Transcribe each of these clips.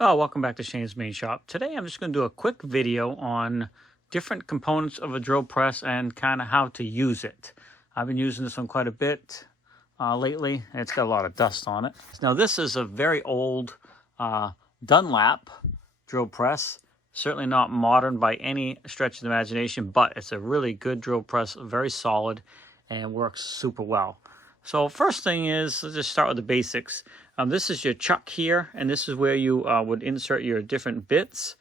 Oh, welcome back to Shane's Main Shop. Today I'm just going to do a quick video on different components of a drill press and kind of how to use it. I've been using this one quite a bit lately, and it's got a lot of dust on it. Now this is a very old Dunlap drill press. Certainly not modern by any stretch of the imagination, but it's a really good drill press, very solid, and works super well. So first thing is, let's just start with the basics. This is your chuck here, and this is where you would insert your different bits.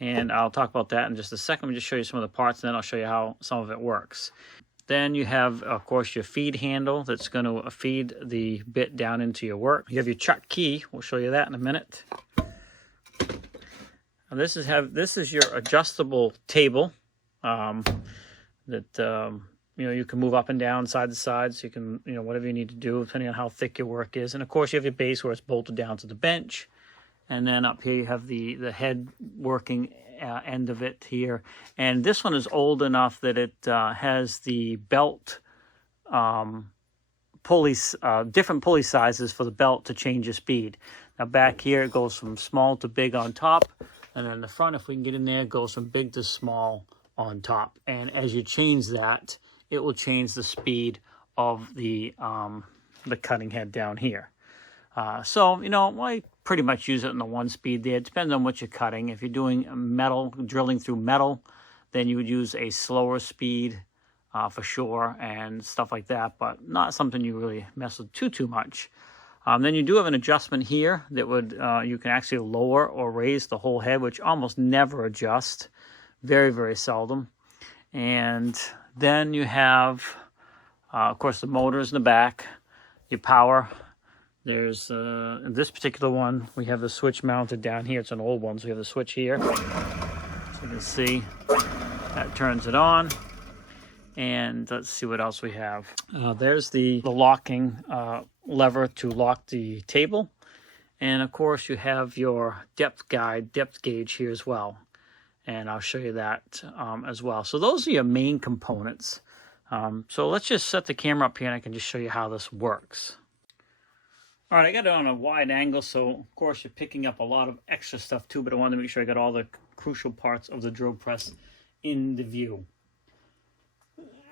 And I'll talk about that in just a second. Let me just show you some of the parts, and then I'll show you how some of it works. Then you have, of course, your feed handle that's going to feed the bit down into your work. You have your chuck key. We'll show you that in a minute. And this is your adjustable table that you can move up and down, side to side, so you can, whatever you need to do, depending on how thick your work is. And of course, you have your base where it's bolted down to the bench. And then up here, you have the head working end of it here. And this one is old enough that it has the belt pulleys, different pulley sizes for the belt to change your speed. Now back here, it goes from small to big on top. And then the front, if we can get in there, it goes from big to small on top. And as you change that, it will change the speed of the cutting head down here. So, I pretty much use it in the one speed there. It depends on what you're cutting. If you're doing metal, drilling through metal, then you would use a slower speed for sure and stuff like that, but not something you really mess with too much. Then you do have an adjustment here that would, you can actually lower or raise the whole head, which almost never adjust. Very, very seldom. And then you have, of course, the motors in the back, your power. There's, in this particular one, we have the switch mounted down here. It's an old one, so we have the switch here. So you can see that turns it on. And let's see what else we have. There's the locking lever to lock the table. And, of course, you have your depth gauge here as well. And I'll show you that as well. So those are your main components. So let's just set the camera up here and I can just show you how this works. All right, I got it on a wide angle, so of course you're picking up a lot of extra stuff too, but I wanted to make sure I got all the crucial parts of the drill press in the view.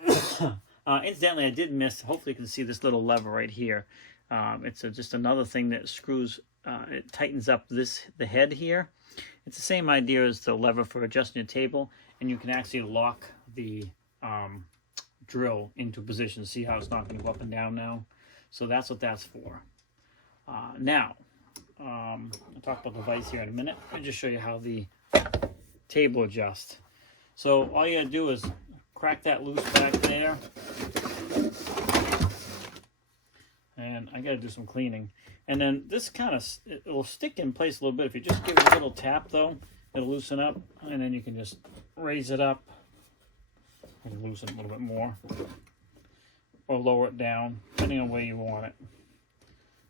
Incidentally, I did miss, hopefully you can see this little lever right here. It's just another thing that screws, it tightens up the head here. It's the same idea as the lever for adjusting your table, and you can actually lock the drill into position. See how it's not going to go up and down now? So that's what that's for. Now, I'll talk about the vise here in a minute. I'll just show you how the table adjusts. So all you got to do is crack that loose back there. And I got to do some cleaning. And then this it will stick in place a little bit. If you just give it a little tap, though, it'll loosen up. And then you can just raise it up and loosen it a little bit more. Or lower it down, depending on where you want it.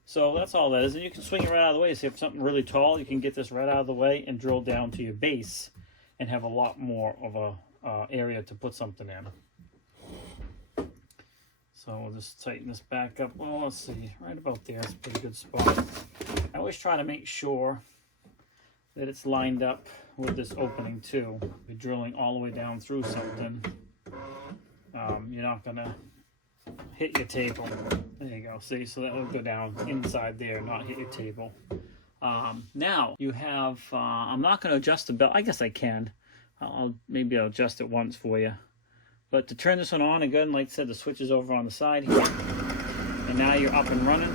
So that's all that is. And you can swing it right out of the way. So if you have something really tall, you can get this right out of the way and drill down to your base and have a lot more of a area to put something in. So we'll just tighten this back up. Well, let's see, right about there. It's a pretty good spot. I always try to make sure that it's lined up with this opening too. If you're drilling all the way down through something, you're not gonna hit your table. There you go. See, so that will go down inside there, not hit your table. Now you have. I'm not going to adjust the belt. I guess I can. Maybe I'll adjust it once for you. But to turn this one on, again, like I said, the switch is over on the side here. And now you're up and running.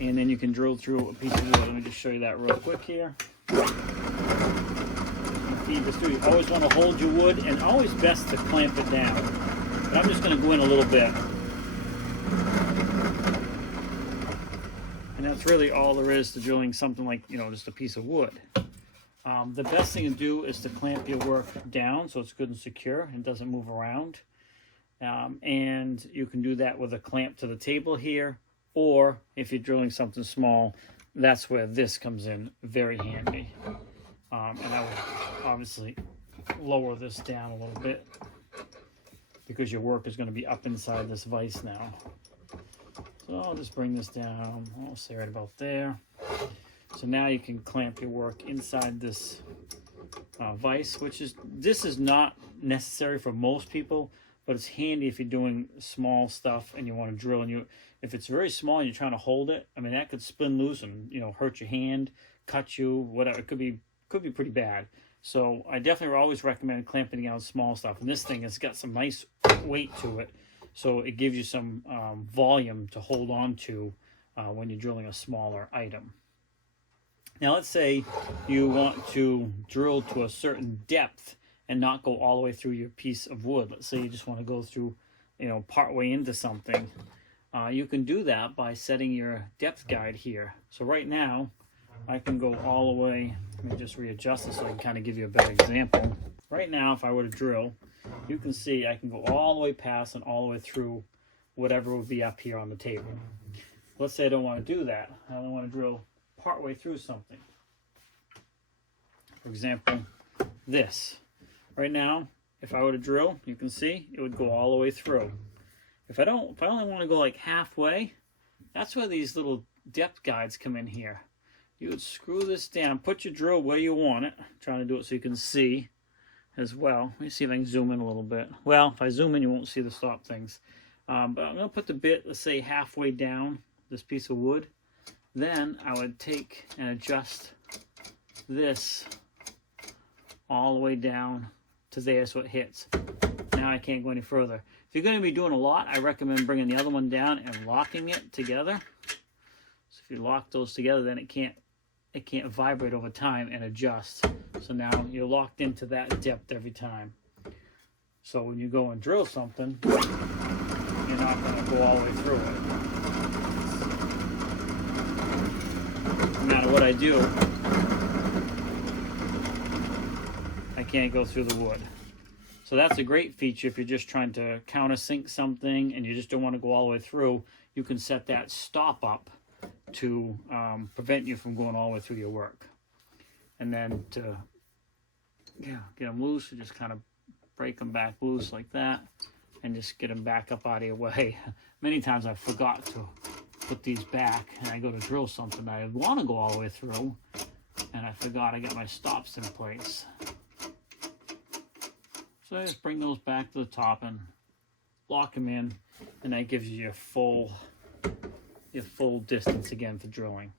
And then you can drill through a piece of wood. Let me just show you that real quick here. Feed this through. You always want to hold your wood, and always best to clamp it down. But I'm just going to go in a little bit. And that's really all there is to drilling something like, just a piece of wood. The best thing to do is to clamp your work down so it's good and secure and doesn't move around. And you can do that with a clamp to the table here, or if you're drilling something small, that's where this comes in very handy. And I would obviously lower this down a little bit because your work is going to be up inside this vise now. So I'll just bring this down. I'll say right about there. So now you can clamp your work inside this vise, this is not necessary for most people, but it's handy if you're doing small stuff and you want to drill. And if it's very small and you're trying to hold it, I mean, that could spin loose and, you know, hurt your hand, cut you, whatever. It could be pretty bad. So I definitely always recommend clamping down small stuff. And this thing has got some nice weight to it, so it gives you some volume to hold on to when you're drilling a smaller item. Now let's say you want to drill to a certain depth and not go all the way through your piece of wood. Let's say you just want to go through, you know, part way into something. You can do that by setting your depth guide here. So right now, I can go all the way. Let me just readjust this so I can kind of give you a better example. Right now, if I were to drill, you can see I can go all the way past and all the way through whatever would be up here on the table. Let's say I don't want to do that. I only want to drill part way through something. For example, this. Right now, if I were to drill, you can see it would go all the way through. If I only want to go like halfway, that's where these little depth guides come in here. You would screw this down, put your drill where you want it. I'm trying to do it so you can see as well. Let me see if I can zoom in a little bit. Well, if I zoom in, you won't see the stop things. But I'm going to put the bit, let's say, halfway down this piece of wood. Then I would take and adjust this all the way down to there so it hits. Now I can't go any further. If you're going to be doing a lot, I recommend bringing the other one down and locking it together. So if you lock those together, then it can't vibrate over time and adjust. So now you're locked into that depth every time. So when you go and drill something, you're not going to go all the way through it. No matter what I do, I can't go through the wood. So that's a great feature if you're just trying to countersink something and you just don't want to go all the way through. You can set that stop up to prevent you from going all the way through your work. And then to get them loose, you just kind of break them back loose like that and just get them back up out of your way. Many times I forgot to put these back and I go to drill something I want to go all the way through and I forgot I got my stops in place. So I just bring those back to the top and lock them in, and that gives you your full distance again for drilling.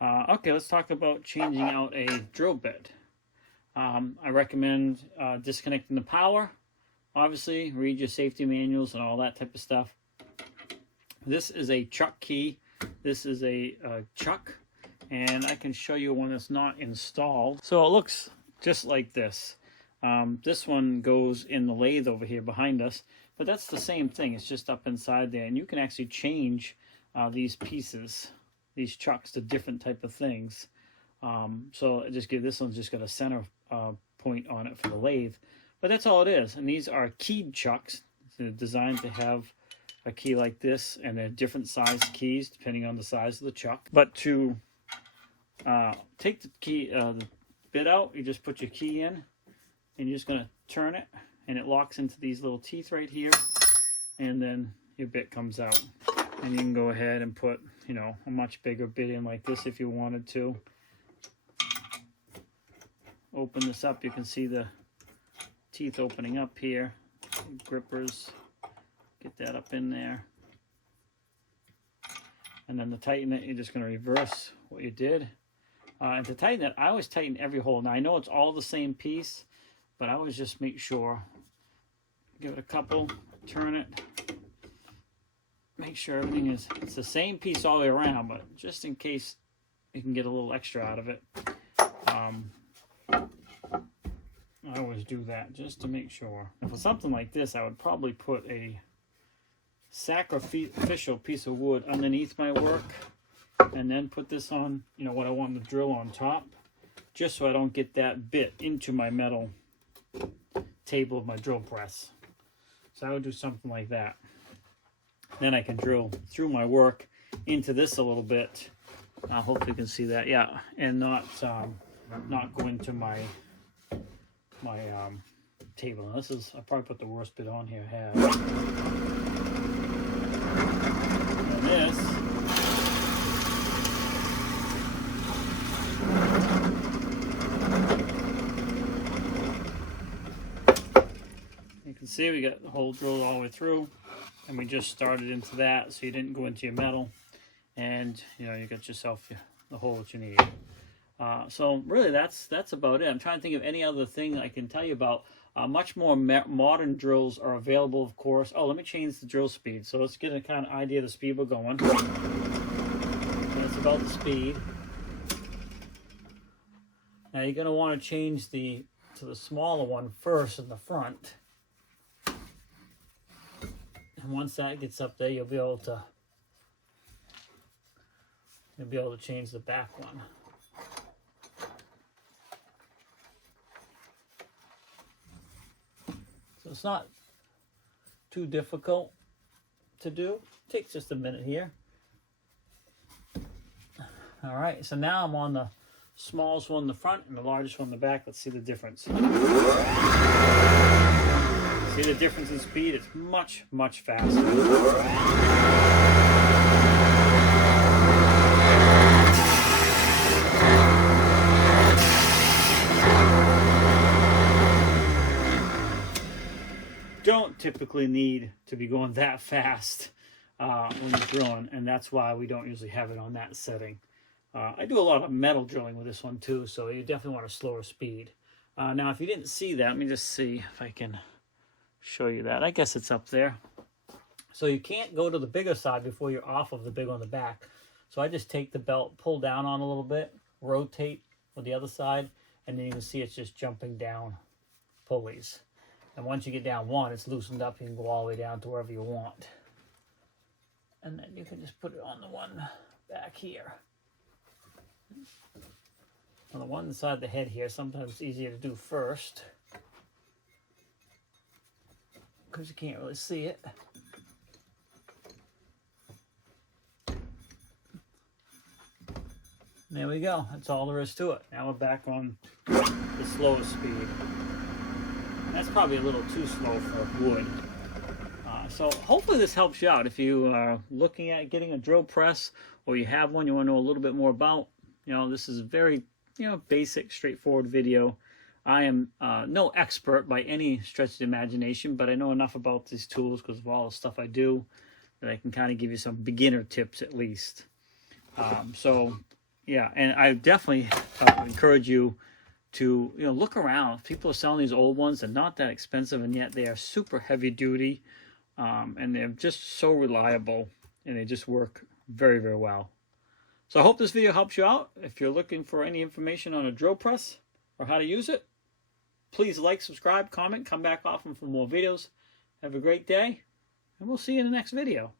Okay, let's talk about changing out a drill bit. I recommend disconnecting the power. Obviously, read your safety manuals and all that type of stuff. This is a chuck key. This is a chuck, and I can show you one that's not installed. So it looks just like this. This one goes in the lathe over here behind us, but that's the same thing. It's just up inside there, and you can actually change these pieces, these chucks, to different type of things. So this one's just got a center point on it for the lathe, but that's all it is. And these are keyed chucks. They're designed to have a key like this, and they're different size keys depending on the size of the chuck. But to take the key, the bit out, you just put your key in, and you're just going to turn it, and it locks into these little teeth right here, and then your bit comes out. And you can go ahead and put, you know, a much bigger bit in like this if you wanted to. Open this up, you can see the teeth opening up here. Grippers, get that up in there. And then to tighten it, you're just going to reverse what you did. And to tighten it, I always tighten every hole. Now I know it's all the same piece, but I always just make sure, give it a couple, turn it, make sure everything it's the same piece all the way around, but just in case you can get a little extra out of it, I always do that just to make sure. And for something like this, I would probably put a sacrificial piece of wood underneath my work, and then put this on, you know, what I want to drill on top, just so I don't get that bit into my metal table of my drill press. So I would do something like that. Then I can drill through my work into this a little bit. Hopefully you can see that, yeah, and not go into my table. And this is, I probably put the worst bit on here I have. And this see, we got the hole drilled all the way through, and we just started into that, so you didn't go into your metal, and you know, you got yourself the hole that you need. So really, that's about it. I'm trying to think of any other thing I can tell you about. Much more modern drills are available, of course. Oh, let me change the drill speed. So let's get a kind of idea of the speed we're going. That's about the speed. Now you're going to want to change to the smaller one first in the front. And once that gets up there, you'll be able to change the back one. So it's not too difficult to do. It takes just a minute here. All right, so now I'm on the smallest one in the front and the largest one in the back. Let's see the difference. See the difference in speed? It's much, much faster. Don't typically need to be going that fast when you're drilling, and that's why we don't usually have it on that setting. I do a lot of metal drilling with this one too, so you definitely want a slower speed. Now, if you didn't see that, let me just see if I can show you that. I guess it's up there. So you can't go to the bigger side before you're off of the big on the back. So I just take the belt, pull down on a little bit, rotate with the other side, and then you can see it's just jumping down pulleys. And once you get down one, it's loosened up. You can go all the way down to wherever you want. And then you can just put it on the one back here. On the one side of the head here, sometimes it's easier to do first, because you can't really see it. There we go. That's all there is to it. Now we're back on the slowest speed. That's probably a little too slow for wood. So hopefully this helps you out. If you are looking at getting a drill press, or you have one you want to know a little bit more about, you know, this is a very, basic, straightforward video. I am no expert by any stretch of the imagination, but I know enough about these tools because of all the stuff I do that I can kind of give you some beginner tips at least. So yeah, and I definitely encourage you to look around. People are selling these old ones. They're not that expensive, and yet they are super heavy duty, and they're just so reliable, and they just work very, very well. So I hope this video helps you out. If you're looking for any information on a drill press or how to use it, please like, subscribe, comment, come back often for more videos. Have a great day, and we'll see you in the next video.